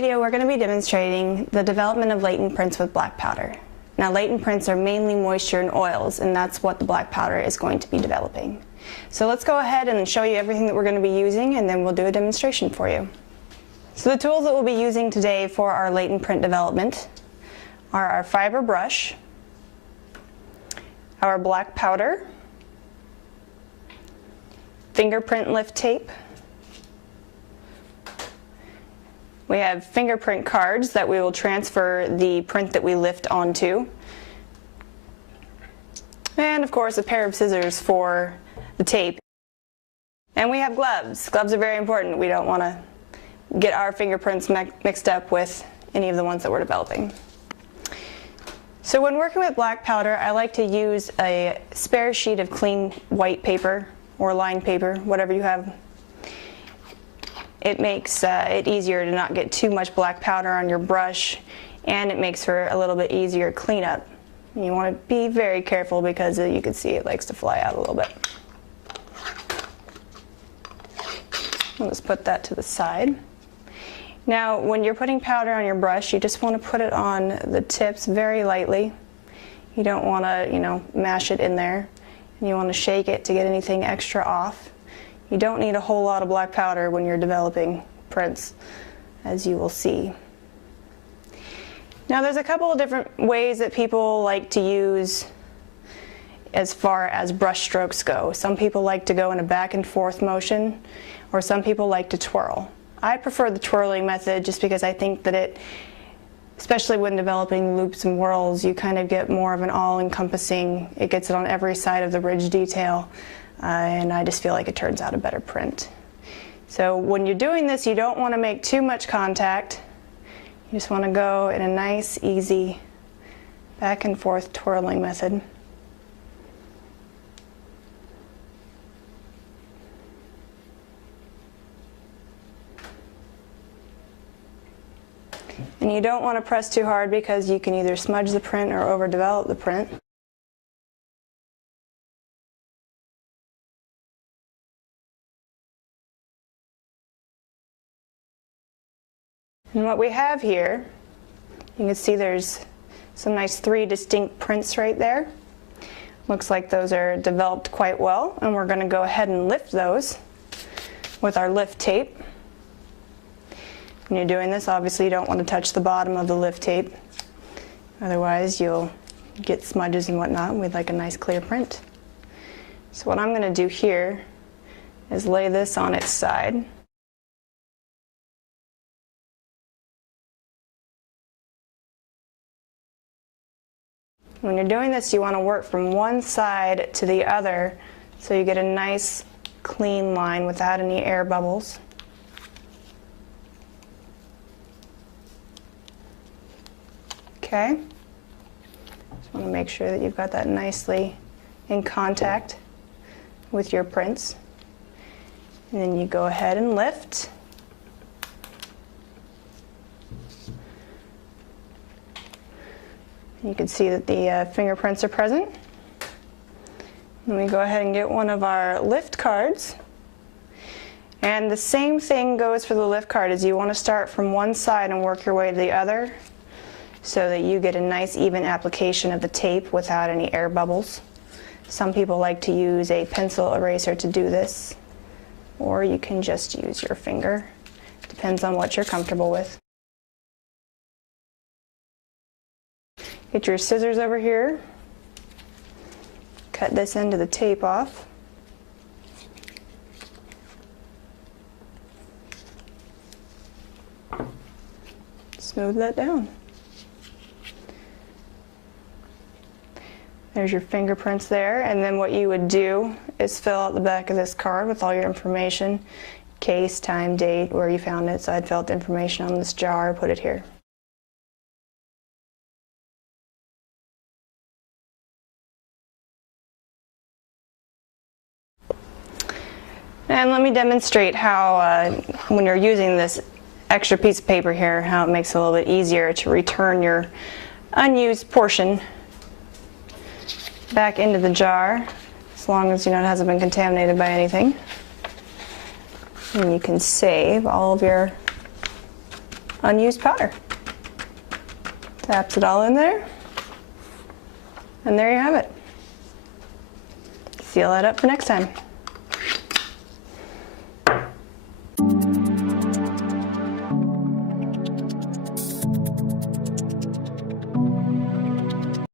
video, we're going to be demonstrating the development of latent prints with black powder. Now, latent prints are mainly moisture and oils, and that's what the black powder is going to be developing. So let's go ahead and show you everything that we're going to be using, and then we'll do a demonstration for you. So the tools that we'll be using today for our latent print development are our fiber brush, our black powder, fingerprint lift tape. We have fingerprint cards that we will transfer the print that we lift onto. And of course a pair of scissors for the tape. And we have gloves. Gloves are very important. We don't want to get our fingerprints mixed up with any of the ones that we're developing. So when working with black powder, I like to use a spare sheet of clean white paper or lined paper, whatever you have. It makes it easier to not get too much black powder on your brush, and it makes for a little bit easier cleanup. You want to be very careful because you can see it likes to fly out a little bit. I'll just put that to the side. Now, when you're putting powder on your brush, you just want to put it on the tips very lightly. You don't want to, mash it in there. And you want to shake it to get anything extra off. You don't need a whole lot of black powder when you're developing prints, as you will see. Now, there's a couple of different ways that people like to use as far as brush strokes go. Some people like to go in a back and forth motion, or some people like to twirl. I prefer the twirling method just because I think that it, especially when developing loops and whirls, you kind of get more of an all-encompassing, it gets it on every side of the ridge detail, and I just feel like it turns out a better print. So when you're doing this, you don't want to make too much contact. You just want to go in a nice, easy, back and forth twirling method. And you don't want to press too hard because you can either smudge the print or overdevelop the print. And what we have here, you can see there's some nice 3 distinct prints right there. Looks like those are developed quite well, and we're going to go ahead and lift those with our lift tape. When you're doing this, obviously you don't want to touch the bottom of the lift tape, otherwise you'll get smudges and whatnot. We'd like a nice clear print. So what I'm going to do here is lay this on its side. When you're doing this, you want to work from one side to the other so you get a nice clean line without any air bubbles. Okay, just want to make sure that you've got that nicely in contact with your prints. And then you go ahead and lift. You can see that the fingerprints are present. And we go ahead and get one of our lift cards. And the same thing goes for the lift card, as you want to start from one side and work your way to the other, so that you get a nice even application of the tape without any air bubbles. Some people like to use a pencil eraser to do this, or you can just use your finger. Depends on what you're comfortable with. Get your scissors over here. Cut this end of the tape off. Smooth that down. There's your fingerprints there, and then what you would do is fill out the back of this card with all your information, case, time, date, where you found it. So I'd fill out the information on this jar, put it here. And let me demonstrate how, when you're using this extra piece of paper here, how it makes it a little bit easier to return your unused portion back into the jar, as long as it hasn't been contaminated by anything. And you can save all of your unused powder. Taps it all in there. And there you have it. Seal that up for next time.